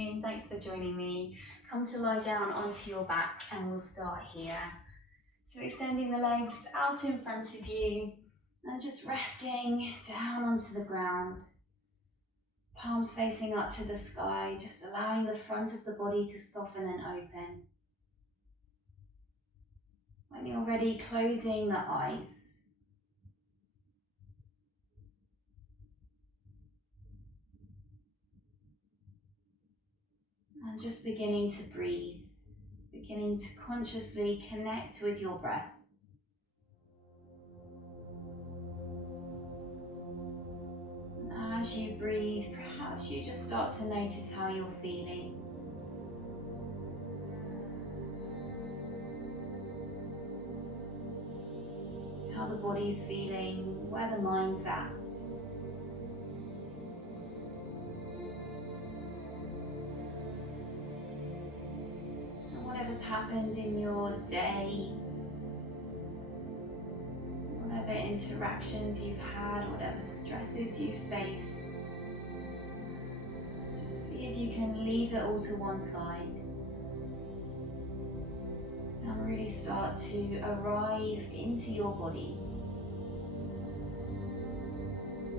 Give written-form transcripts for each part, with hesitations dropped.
afternoon, thanks for joining me. Come to lie down onto your back and we'll start here. So extending the legs out in front of you and just resting down onto the ground. Palms facing up to the sky, just allowing the front of the body to soften and open. When you're ready, closing the eyes. And just beginning to breathe, beginning to consciously connect with your breath. And as you breathe, perhaps you just start to notice how you're feeling. How the body's feeling, where the mind's at. Whatever's happened in your day, whatever interactions you've had, whatever stresses you've faced, just see if you can leave it all to one side and really start to arrive into your body,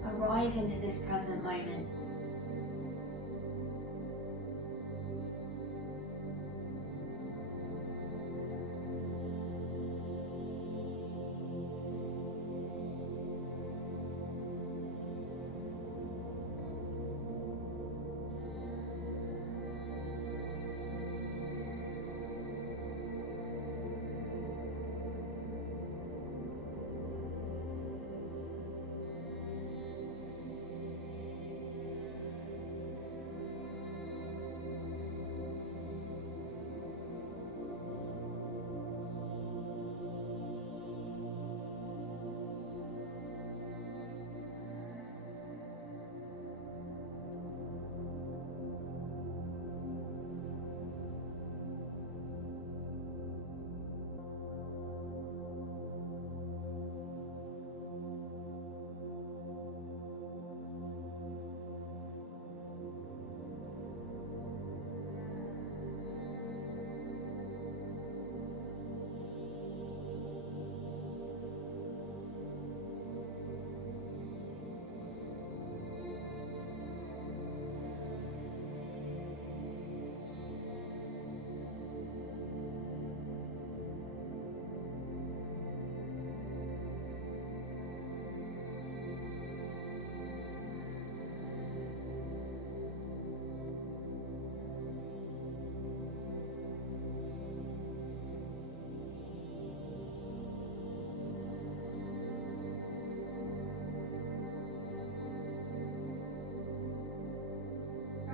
arrive into this present moment.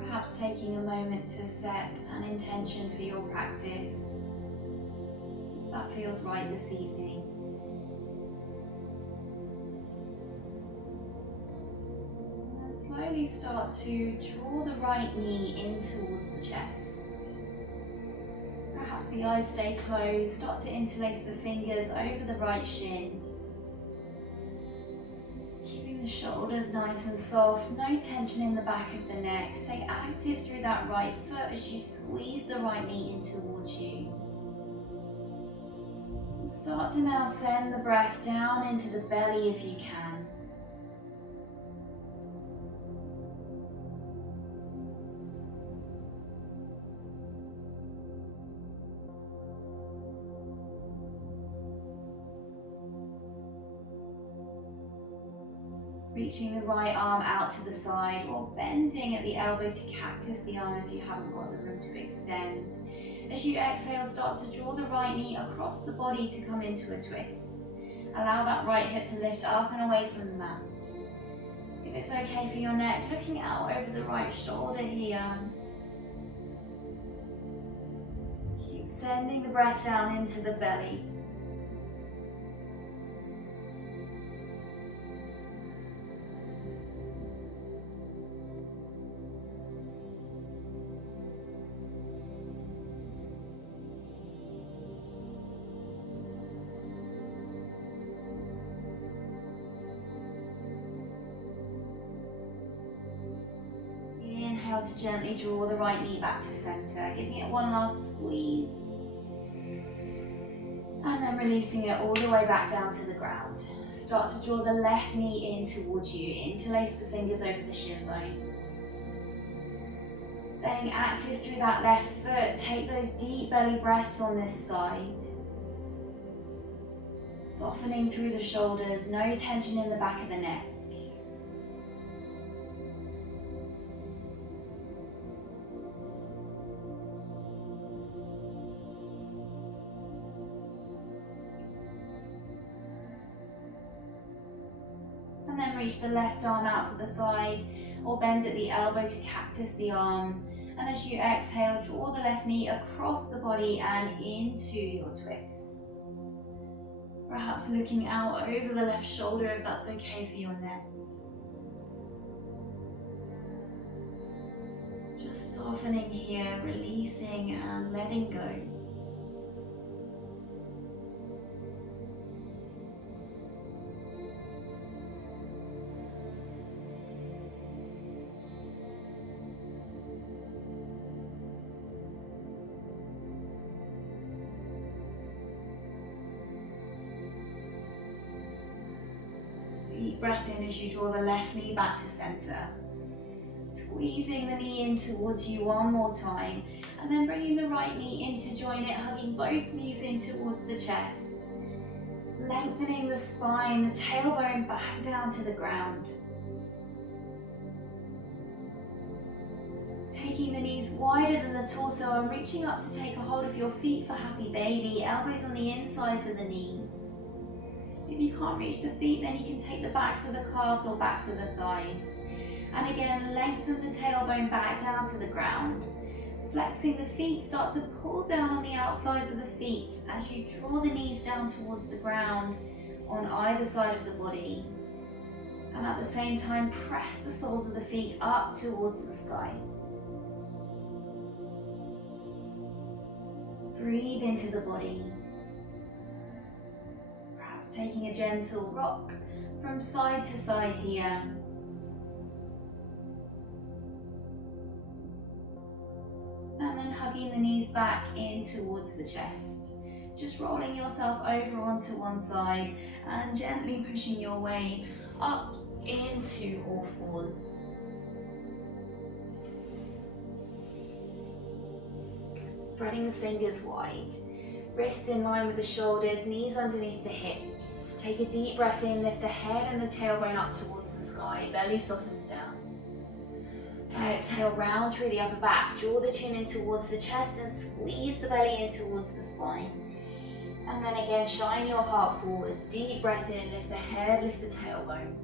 Perhaps taking a moment to set an intention for your practice. That feels right this evening. And slowly start to draw the right knee in towards the chest. Perhaps the eyes stay closed. Start to interlace the fingers over the right shin. The shoulders nice and soft, no tension in the back of the neck. Stay active through that right foot as you squeeze the right knee in towards you. And start to now send the breath down into the belly if you can. Reaching the right arm out to the side or bending at the elbow to cactus the arm if you haven't got the room to extend. As you exhale, start to draw the right knee across the body to come into a twist. Allow that right hip to lift up and away from the mat. If it's okay for your neck, looking out over the right shoulder here. Keep sending the breath down into the belly. exhale to gently draw the right knee back to center, giving it one last squeeze. And then releasing it all the way back down to the ground. Start to draw the left knee in towards you. Interlace the fingers over the shin bone. Staying active through that left foot. Take those deep belly breaths on this side. Softening through the shoulders, no tension in the back of the neck. And then reach the left arm out to the side or bend at the elbow to cactus the arm. And as you exhale, draw the left knee across the body and into your twist. Perhaps looking out over the left shoulder if that's okay for your neck. Just softening here, releasing and letting go. Deep breath in as you draw the left knee back to center. Squeezing the knee in towards you one more time. And then bringing the right knee in to join it, hugging both knees in towards the chest. Lengthening the spine, the tailbone back down to the ground. Taking the knees wider than the torso and reaching up to take a hold of your feet for happy baby. Elbows on the insides of the knees. If you can't reach the feet, then you can take the backs of the calves or backs of the thighs. And again, lengthen the tailbone back down to the ground. Flexing the feet, start to pull down on the outsides of the feet as you draw the knees down towards the ground on either side of the body. And at the same time, press the soles of the feet up towards the sky. Breathe into the body. Perhaps taking a gentle rock from side to side here. And then hugging the knees back in towards the chest. Just rolling yourself over onto one side and gently pushing your way up into all fours. Spreading the fingers wide. Wrists in line with the shoulders, knees underneath the hips. Take a deep breath in, lift the head and the tailbone up towards the sky. Belly softens down. Exhale, round through the upper back. Draw the chin in towards the chest and squeeze the belly in towards the spine. And then again, shine your heart forwards. Deep breath in, lift the head, lift the tailbone.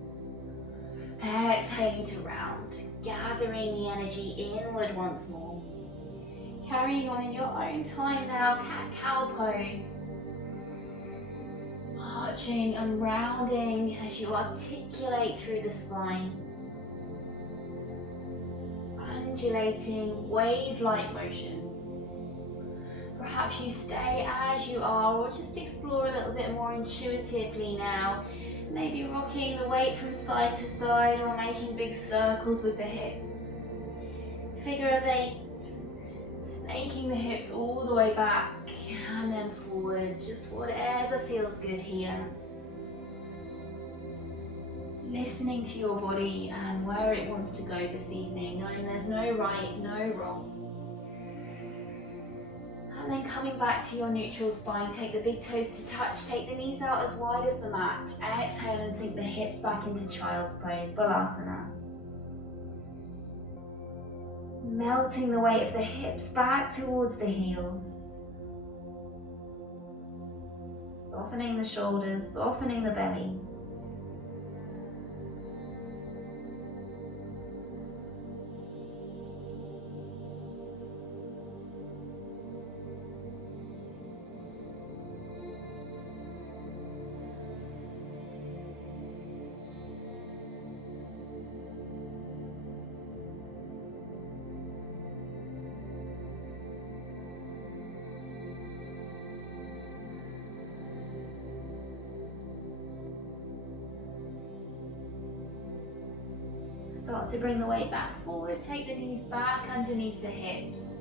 Exhaling to round. Gathering the energy inward once more. Carrying on in your own time now, cat-cow pose. Arching and rounding as you articulate through the spine. Undulating wave-like motions. Perhaps you stay as you are or just explore a little bit more intuitively now. Maybe rocking the weight from side to side or making big circles with the hips. Figure of eights. Snaking the hips all the way back and then forward, just whatever feels good here. Listening to your body and where it wants to go this evening, knowing there's no right, no wrong. And then coming back to your neutral spine, take the big toes to touch, take the knees out as wide as the mat. Exhale and sink the hips back into child's pose, Balasana. Melting the weight of the hips back towards the heels. Softening the shoulders, softening the belly. Start to bring the weight back forward, take the knees back underneath the hips,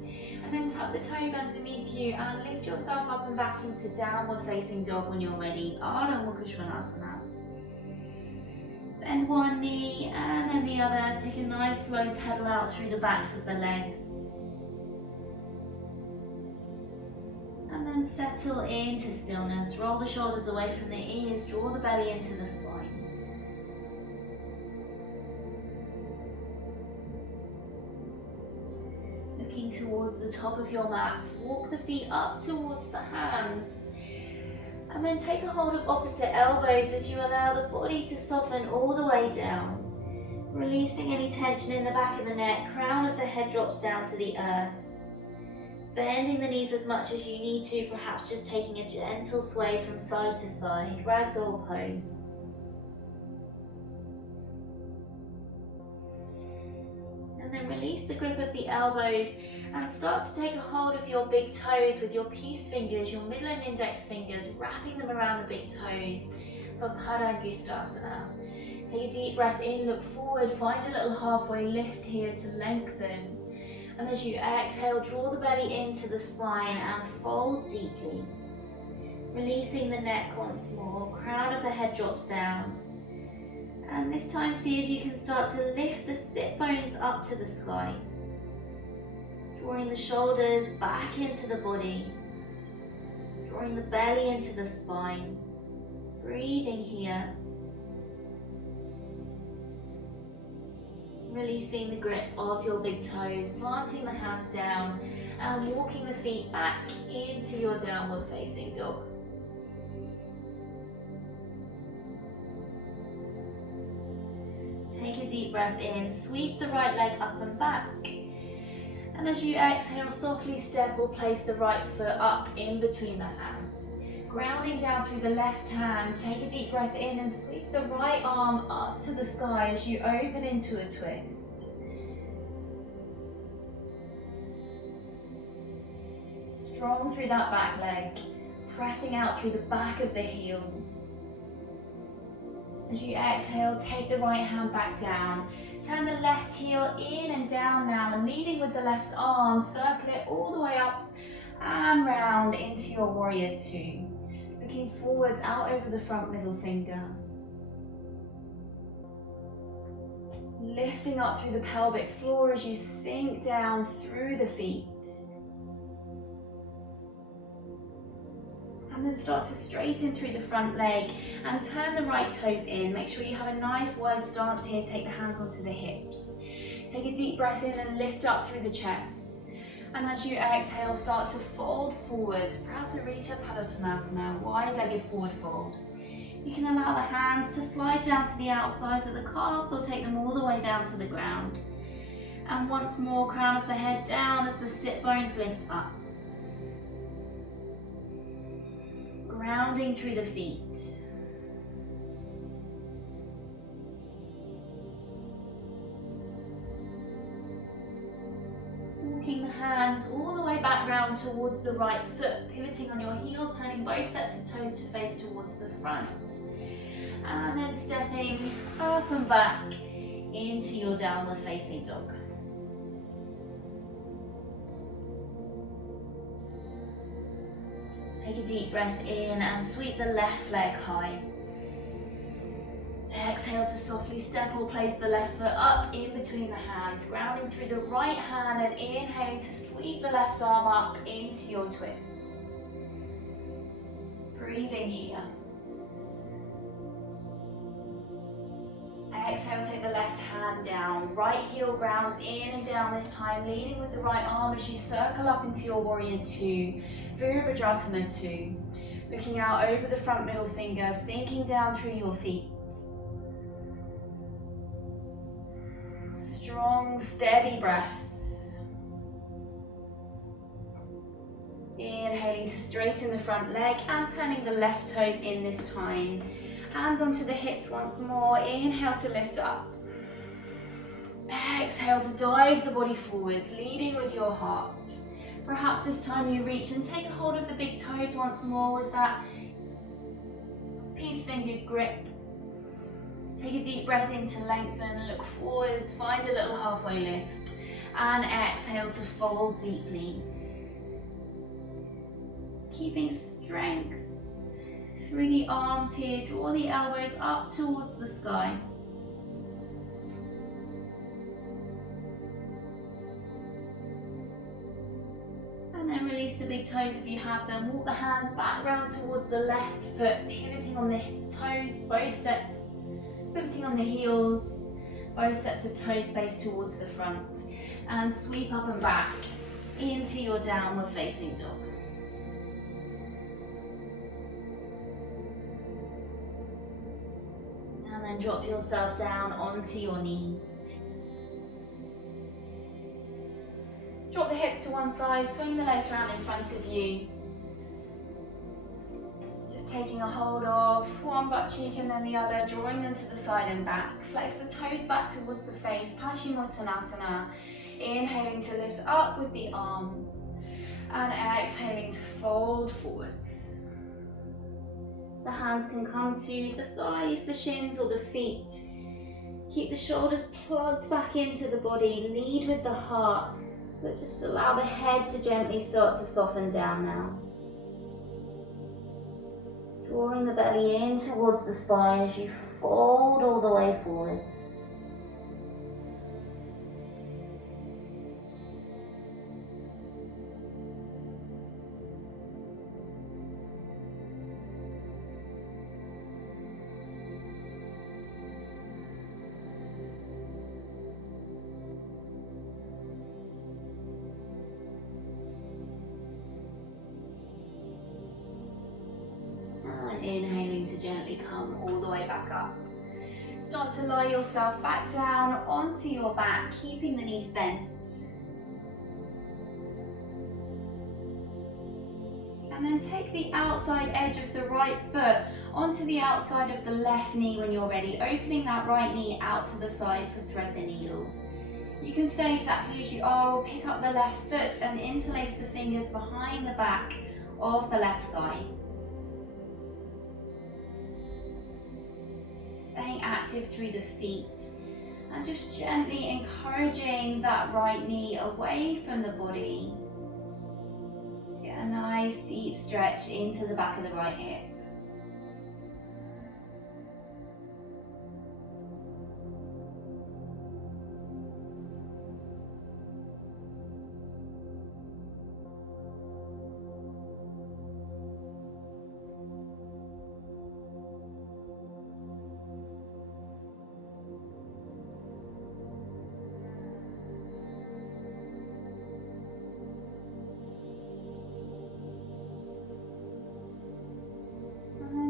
and then tuck the toes underneath you and lift yourself up and back into downward facing dog when you're ready. Ardha Mukha Svanasana. Bend one knee and then the other. Take a nice slow pedal out through the backs of the legs. And then settle into stillness. Roll the shoulders away from the ears, draw the belly into the spine. Looking towards the top of your mat, walk the feet up towards the hands. And then take a hold of opposite elbows as you allow the body to soften all the way down. Releasing any tension in the back of the neck, crown of the head drops down to the earth. Bending the knees as much as you need to, perhaps just taking a gentle sway from side to side, ragdoll pose. And then release the grip of the elbows and start to take a hold of your big toes with your peace fingers, your middle and index fingers, wrapping them around the big toes for Padangusthasana. Take a deep breath in, look forward, find a little halfway lift here to lengthen. And as you exhale, draw the belly into the spine and fold deeply. Releasing the neck once more, crown of the head drops down. And this time see if you can start to lift the sit bones up to the sky. Drawing the shoulders back into the body. Drawing the belly into the spine. Breathing here. Releasing the grip of your big toes, planting the hands down and walking the feet back into your downward facing dog. Take a deep breath in, sweep the right leg up and back. And as you exhale, softly step or place the right foot up in between the hands. Grounding down through the left hand, take a deep breath in and sweep the right arm up to the sky as you open into a twist. Strong through that back leg, pressing out through the back of the heel. As you exhale, take the right hand back down. Turn the left heel in and down now, and leading with the left arm, circle it all the way up and round into your warrior two. Looking forwards out over the front middle finger. Lifting up through the pelvic floor as you sink down through the feet. And then start to straighten through the front leg and turn the right toes in. Make sure you have a nice wide stance here. Take the hands onto the hips. Take a deep breath in and lift up through the chest. And as you exhale, start to fold forwards. Prasarita Padottanasana, wide-legged forward fold. You can allow the hands to slide down to the outsides of the calves or take them all the way down to the ground. And once more, crown of the head down as the sit bones lift up. Grounding through the feet. Walking the hands all the way back round towards the right foot, pivoting on your heels, turning both sets of toes to face towards the front. And then stepping up and back into your downward facing dog. Take a deep breath in and sweep the left leg high. Exhale to softly step or place the left foot up in between the hands, grounding through the right hand and inhaling to sweep the left arm up into your twist. Breathing here. Exhale, take the left hand down, right heel grounds in and down this time, leading with the right arm as you circle up into your warrior two, Virabhadrasana 2. Looking out over the front middle finger, sinking down through your feet. Strong, steady breath. Inhaling to straighten the front leg and turning the left toes in this time. Hands onto the hips once more. Inhale to lift up. Exhale to dive the body forwards, leading with your heart. Perhaps this time you reach and take a hold of the big toes once more with that peace finger grip. Take a deep breath in to lengthen, look forwards, find a little halfway lift, and exhale to fold deeply. Keeping strength through the arms here, draw the elbows up towards the sky. And then release the big toes if you have them. Walk the hands back round towards the left foot, pivoting on the toes, both sets, pivoting on the heels, both sets of toes face towards the front. And sweep up and back into your downward facing dog. And then drop yourself down onto your knees. Drop the hips to one side, swing the legs round in front of you. Just taking a hold of one butt cheek and then the other, drawing them to the side and back. Flex the toes back towards the face, Paschimottanasana. Inhaling to lift up with the arms and exhaling to fold forwards. The hands can come to the thighs, the shins or the feet. Keep the shoulders plugged back into the body, lead with the heart. But just allow the head to gently start to soften down now. Drawing the belly in towards the spine as you fold all the way forwards. Inhaling to gently come all the way back up. Start to lie yourself back down onto your back, keeping the knees bent. And then take the outside edge of the right foot onto the outside of the left knee when you're ready, opening that right knee out to the side for thread the needle. You can stay exactly as you are or pick up the left foot and interlace the fingers behind the back of the left thigh. Staying active through the feet and just gently encouraging that right knee away from the body to get a nice deep stretch into the back of the right hip.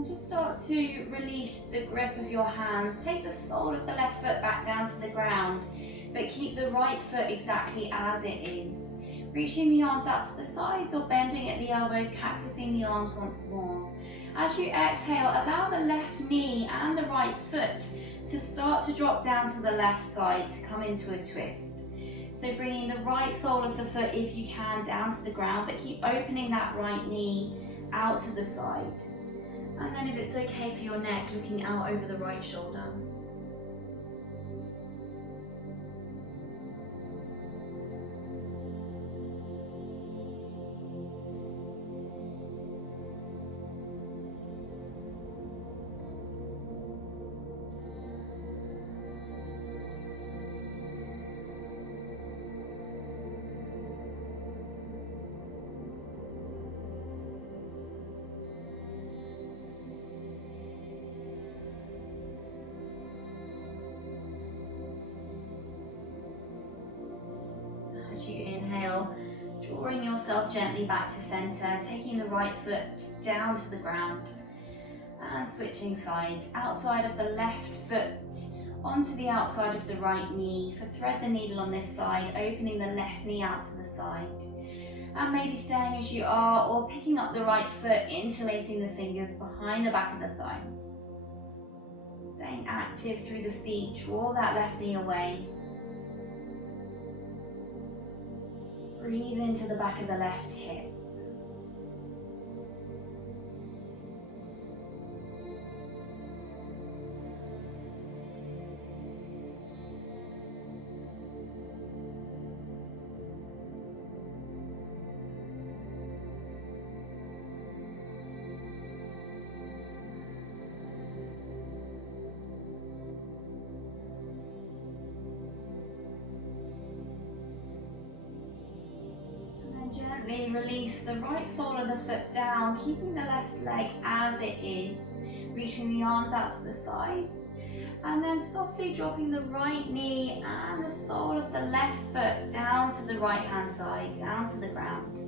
Just start to release the grip of your hands. Take the sole of the left foot back down to the ground, but keep the right foot exactly as it is. Reaching the arms out to the sides or bending at the elbows, cactusing the arms once more. As you exhale, allow the left knee and the right foot to start to drop down to the left side to come into a twist. So bringing the right sole of the foot, if you can, down to the ground, but keep opening that right knee out to the side. And then if it's okay for your neck, looking out over the right shoulder. As you inhale, drawing yourself gently back to center, taking the right foot down to the ground and switching sides. Outside of the left foot onto the outside of the right knee for thread the needle on this side, opening the left knee out to the side. And maybe staying as you are or picking up the right foot, interlacing the fingers behind the back of the thigh. Staying active through the feet, draw that left knee away. Breathe into the back of the left hip. Gently release the right sole of the foot down, keeping the left leg as it is, reaching the arms out to the sides, and then softly dropping the right knee and the sole of the left foot down to the right hand side, down to the ground.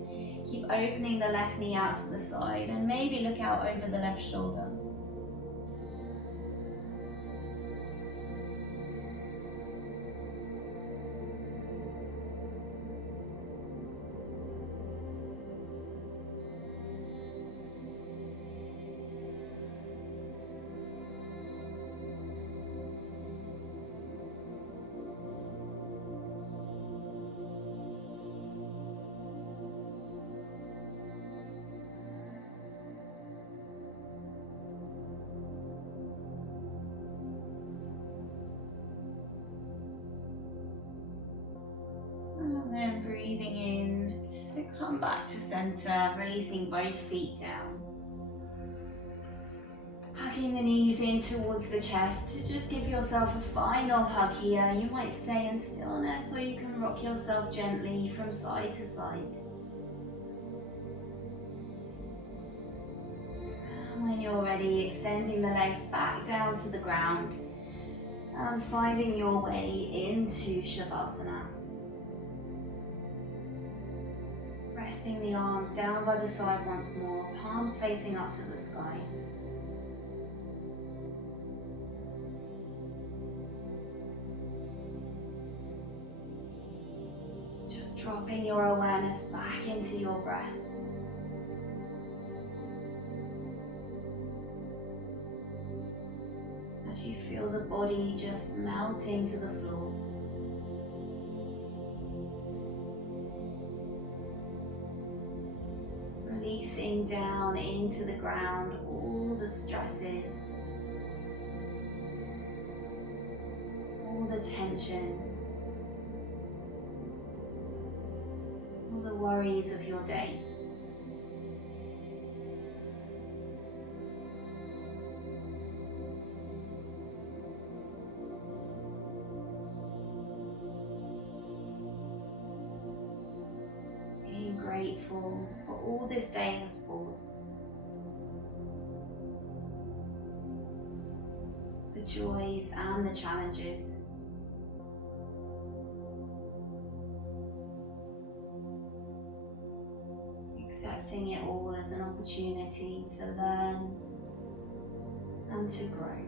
Keep opening the left knee out to the side and maybe look out over the left shoulder. And then breathing in to come back to center, releasing both feet down. Hugging the knees in towards the chest to just give yourself a final hug here. You might stay in stillness or you can rock yourself gently from side to side. When you're ready, extending the legs back down to the ground and finding your way into Shavasana. Resting the arms down by the side once more, palms facing up to the sky. Just dropping your awareness back into your breath. As you feel the body just melting to the floor. Releasing down into the ground all the stresses, all the tensions, all the worries of your day. Grateful for all this day has brought. The joys and the challenges. Accepting it all as an opportunity to learn and to grow.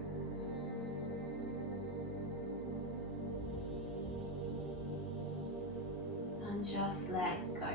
And just let go.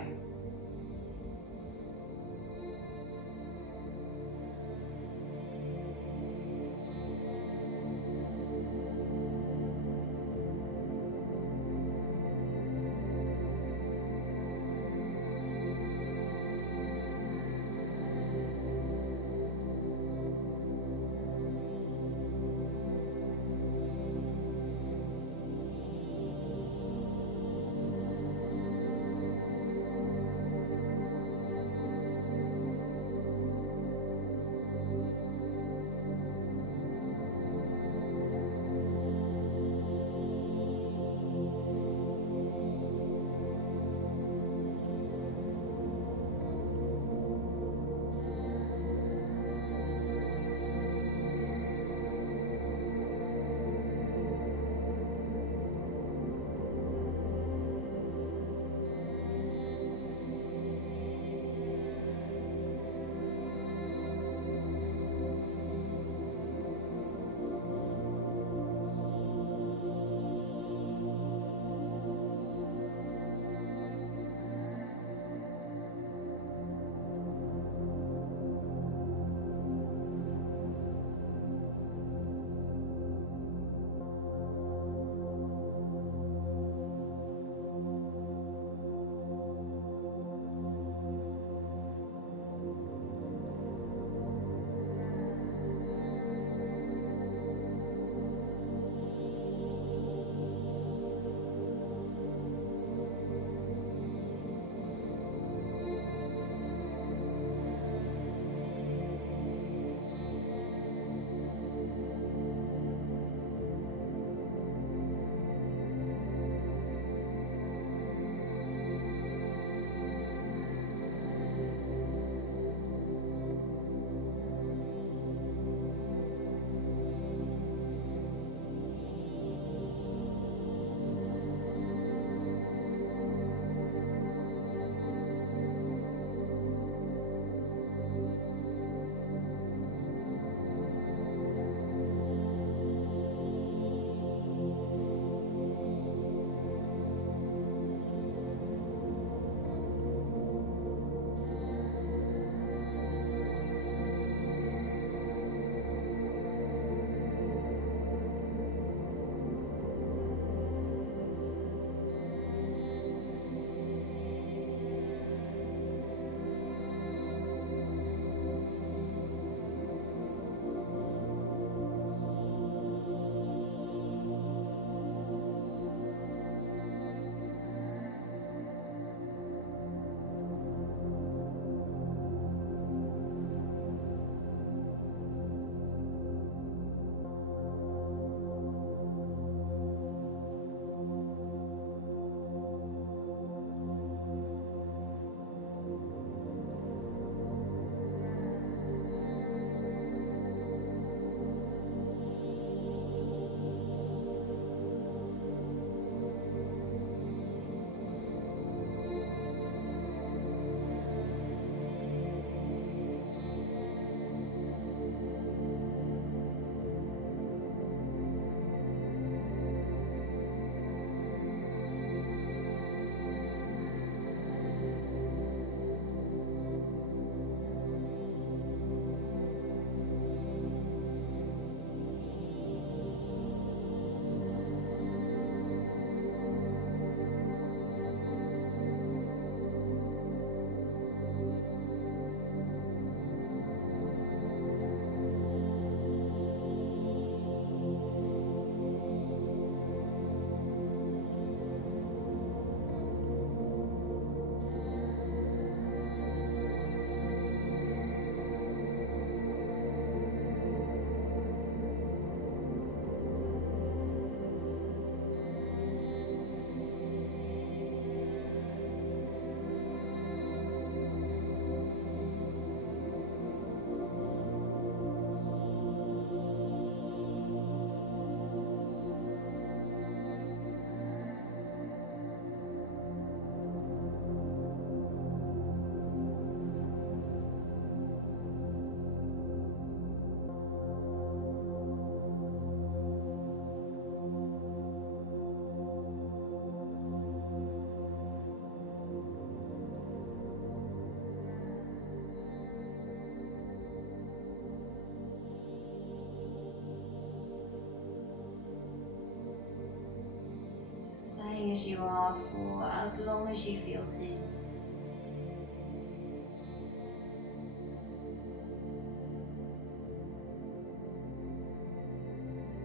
as you are for as long as you feel to.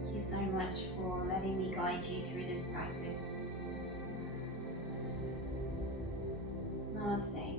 Thank you so much for letting me guide you through this practice. Namaste.